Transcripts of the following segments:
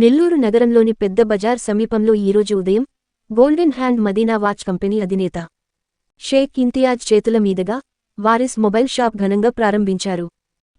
నెల్లూరు నగరంలోని పెద్ద బజార్ సమీపంలో ఈరోజు ఉదయం golden hand Madina watch company అధినేత షేక్ ఇంతియాజ్ చేతుల మీదుగా వారిస్ మొబైల్ షాప్ ఘనంగా ప్రారంభించారు.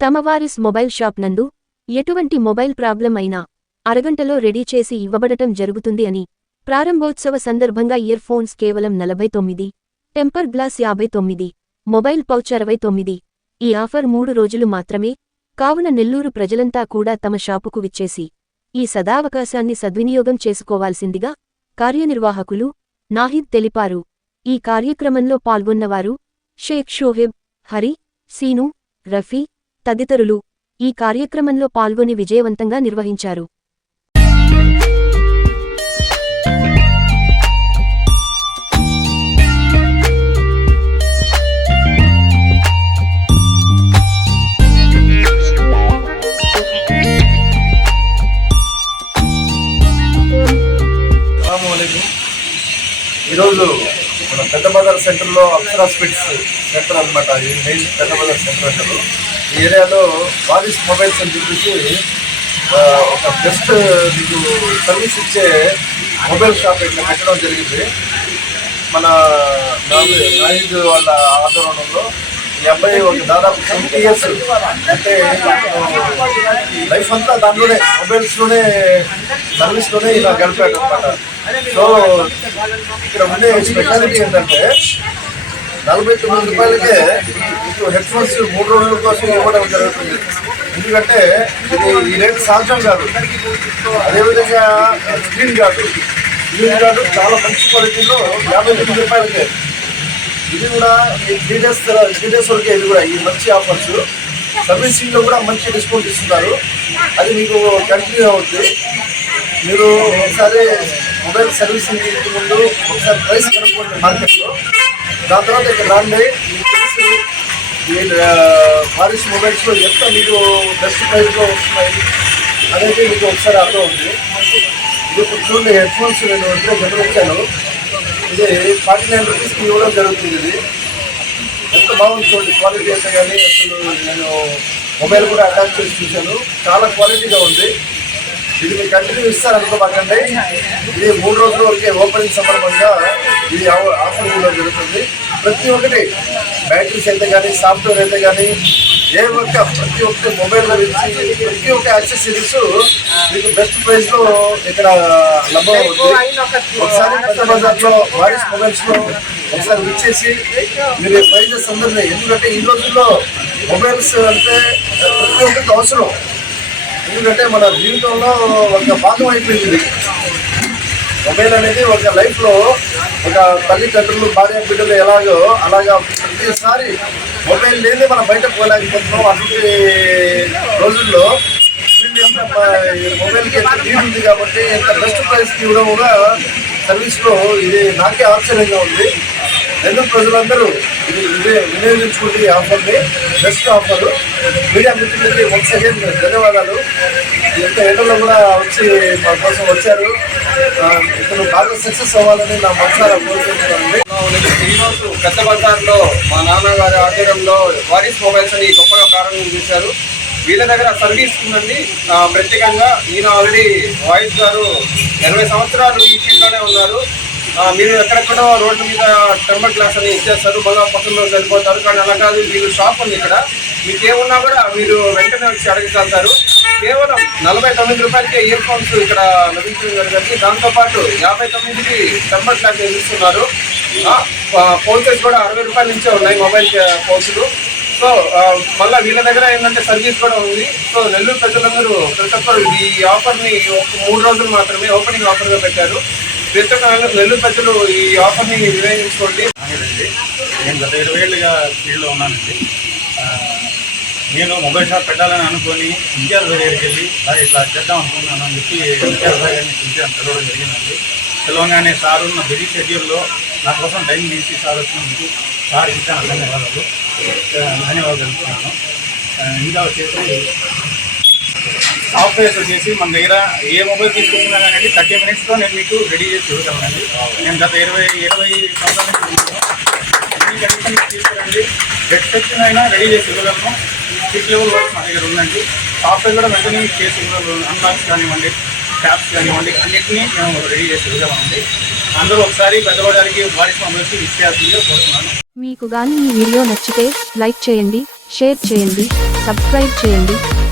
తమ వారిస్ మొబైల్ షాప్ నందు ఎటువంటి మొబైల్ ప్రాబ్లం అయినా అరగంటలో రెడీ చేసి ఇవ్వబడటం జరుగుతుంది అని ప్రారంభోత్సవ సందర్భంగా ఇయర్ ఫోన్స్ కేవలం నలభై తొమ్మిది టెంపర్ గ్లాస్ యాభై తొమ్మిది మొబైల్ పౌచ్ అరవై తొమ్మిది ఈ ఆఫర్ మూడు రోజులు మాత్రమే కావున నెల్లూరు ప్రజలంతా కూడా తమ షాపుకు విచ్చేసి ఈ సదావకాశాన్ని సద్వినియోగం చేసుకోవాల్సిందిగా కార్యనిర్వాహకులు నాహిద్ తెలిపారు. ఈ కార్యక్రమంలో పాల్గొన్నవారు షేక్ షోహెబ్ హరి సీను రఫీ తదితరులు ఈ కార్యక్రమంలో పాల్గొని విజయవంతంగా నిర్వహించారు. ఈరోజు మన పెద్ద బజార్ సెంటర్లో అప్సరా స్వీట్స్ సెంటర్ అనమాట ఈ మెయిన్ పెద్ద బజార్ సెంటర్ అంటారు. ఈ ఏరియాలో వారిస్ మొబైల్స్ అని చెప్పేసి ఒక బెస్ట్ మీకు సర్వీస్ ఇచ్చే మొబైల్ షాప్ ఇక్కడ పెట్టడం జరిగింది. మన నాయుడు వాళ్ళ ఆధ్వర్యంలో ఈ అబ్బాయి ఒక దాదాపు ట్వంటీ ఇయర్స్ అంటే లైఫ్ అంతా దాంట్లోనే మొబైల్స్లోనే సర్వీస్లోనే ఇలా గడిపాడు అనమాట సో ఇక్కడ ఉండే స్పెషాలిటీ ఏంటంటే నలభై తొమ్మిది రూపాయలకే మీకు హెడ్ ఫోన్స్ మూడు రోజుల కోసం ఇవ్వడం జరుగుతుంది. ఎందుకంటే ఇది ఈ రేట్ సాధ్యం కాదు. అదేవిధంగా స్క్రీన్ గార్డు. స్క్రీన్ గార్డు చాలా మంచి క్వాలిటీలో యాభై తొమ్మిది రూపాయలకే. ఇది కూడా ఈ త్రీ డేస్ త్రీ డేస్ వరకే ఇది కూడా ఈ మంచి ఆఫర్స్ సర్వీసింగ్లో కూడా మంచి డిస్కౌంట్ ఇస్తున్నారు. అది మీకు కంటిన్యూ అవుతుంది మీరు ఒకసారి మొబైల్ సర్వీసింగ్ ఇంటి ముందు ఒకసారి ప్రైస్ కనుక్కోండి మార్కెట్లో. దాని తర్వాత ఇక్కడ రాండి. మీకు తెలుసు మొబైల్స్లో ఎంత మీకు బెస్ట్ ప్రైస్లో వస్తున్నాయి అనేది మీకు ఒకసారి అర్థం ఉంది ఇది ఇప్పుడు చూడండి హెడ్ ఫోన్స్ నేను ఇంట్లో గమనించాను ఇది ఫార్టీ నైన్ రూపీస్కి ఇవ్వడం జరుగుతుంది ఇది. ఎంత బాగుంది చూడండి క్వాలిటీ అయితే కానీ అసలు నేను మొబైల్ కూడా అటాచ్ చేసి చూశాను. చాలా క్వాలిటీగా ఉంది. ఇది మీకు కంటిన్యూ ఇస్తారనుకోమాకండి ఇది మూడు రోజుల వరకే ఓపెనింగ్ సందర్భంగా ఇది ఆఫ- ఆఫర్ ఇవ్వడం జరుగుతుంది. ప్రతి ఒక్కటి బ్యాటరీస్ అయితే కానీ సాఫ్ట్వేర్ అయితే కానీ ఏ ఒక్క ప్రతి ఒక్క మొబైల్ గురించి ప్రతి ఒక్క యాక్సెసరీస్ మీకు బెస్ట్ ప్రైస్లో ఇక్కడ లభ్యమవుతుంది ఒకసారి పెద్ద బజార్లో వారిస్ మొబైల్స్లో ఒకసారి విచ్చేసి మీరు ప్రైజెస్ అందరినీ ఎందుకంటే ఈ రోజుల్లో మొబైల్స్ అంటే ప్రతి ఒక్కరికి అవసరం. ఎందుకంటే మన జీవితంలో ఒక భాగం అయిపోయింది. మొబైల్ అనేది ఒక లైఫ్లో ఒక తల్లిదండ్రులు భార్య బిడ్డలు ఎలాగో అలాగా ప్రతిసారి మొబైల్ లేని మనం బయట పోలేకపోతున్నాం. అటువంటి రోజుల్లో మొబైల్కి ఎంత నీడ్ ఉంది కాబట్టి ఎంత బెస్ట్ ప్రైస్కి ఇవ్వడం కూడా సర్వీస్లో ఇది నాకే ఆశ్చర్యంగా ఉంది. ఎందుకు ప్రజలందరూ ఇది వినియోగించుకుంటే ఈ ఆఫర్ని? బెస్ట్ ఆఫర్ మీడియా మిత్రులకి వన్స్ అగైన్ ధన్యవాదాలు. ఎంత ఎండలో కూడా వచ్చి మా కోసం వచ్చారు. ఇతను బాగా సక్సెస్ అవ్వాలని నా మనసారా కోరుకుంటున్నాను ఈరోజు పెద్ద బజార్లో మా నాన్నగారి ఆధ్వర్యంలో వారిస్ మొబైల్స్ అని గొప్పగా ప్రారంభం చేశారు. వీళ్ళ దగ్గర సర్వీస్ ఉందండి. ప్రత్యేకంగా ఈయన ఆల్రెడీ వాయిస్ గారు ఎనభై సంవత్సరాలు ఈ ఫీల్డ్లోనే ఉన్నారు. మీరు ఎక్కడెక్కడో రోడ్డు మీద టెంపర్ గ్లాస్ అని ఇచ్చేస్తారు మళ్ళీ పక్కన వెళ్ళిపోతారు. కానీ అలా కాదు మీరు షాప్ ఉంది ఇక్కడ. మీకు ఏమున్నా కూడా మీరు వెంటనే వచ్చి అడగగలుగుతారు కేవలం నలభై తొమ్మిది రూపాయలకి ఇయర్ ఫోన్స్ ఇక్కడ లభించడం జరిగింది. దాంతోపాటు యాభై తొమ్మిదికి టెంపర్ గ్లాస్ ఇస్తున్నారు ఫోన్సెస్ కూడా అరవై రూపాయల నుంచే ఉన్నాయి మొబైల్ ఫోన్స్లు సో మళ్ళీ వీళ్ళ దగ్గర ఏంటంటే సర్వీస్ కూడా ఉంది. సో నెల్లూరు ప్రజలందరూ ప్రతి ఒక్కరు ఈ ఆఫర్ని ఒక మూడు రోజులు మాత్రమే ఓపెనింగ్ ఆఫర్గా పెట్టారు. ప్రతి ఒక్క నెల్లూరు ప్రజలు ఈ ఆఫర్ని వినియోగించుకోండి నాగేనండి నేను గత ఇరవై ఏళ్ళుగా ఫీల్డ్లో ఉన్నానండి. నేను మొబైల్ షాప్ పెట్టాలని అనుకొని ఇంతియాజ్ దగ్గరికి వెళ్ళి సార్ ఇట్లా చేద్దాం అనుకున్నాను అని చెప్పి ఇంతియాజ్ భాయ్ గారిని పిలిచాను పిలవడం జరిగిందండి. పిలవగానే సార్ ఉన్న బిజీ షెడ్యూల్లో నా కోసం టైం తీసి సార్ వచ్చినందుకు సార్ ఇంకా ధన్యవాదాలు. ధన్యవాదాలు తెలుపుతున్నాను. ఇంకా వచ్చేసి సాఫ్ట్వేర్స్ వచ్చేసి మన దగ్గర ఏ మొబైల్ తీసుకున్నా కానీ థర్టీ మినిట్స్లో నేను మీకు రెడీ చేసి చూడగలనండి నేను గత ఇరవై ఇరవై సంవత్సరాల నుంచి తీసుకురండి. బెడ్ సెక్షన్ అయినా రెడీ చేసి ఇవ్వగలను. సిక్స్ లెవెల్ వర్క్ మా దగ్గర ఉందండి. సాఫ్ట్వేర్ కూడా వెంటనే చేసి ఇవ్వగలను. అన్లాక్స్ కానివ్వండి ట్యాప్స్ కానివ్వండి అన్నింటినీ మేము రెడీ చేసి ఇవ్వగలమండి. అందరూ ఒకసారి పెద్దవాడానికి బజార్కి వారిస్ మొబైల్స్కి ఇచ్చేయాల్సిందిగా కోరుతున్నాను. మీకు కానీ ఈ వీడియో నచ్చితే లైక్ చేయండి షేర్ చేయండి సబ్స్క్రైబ్ చేయండి.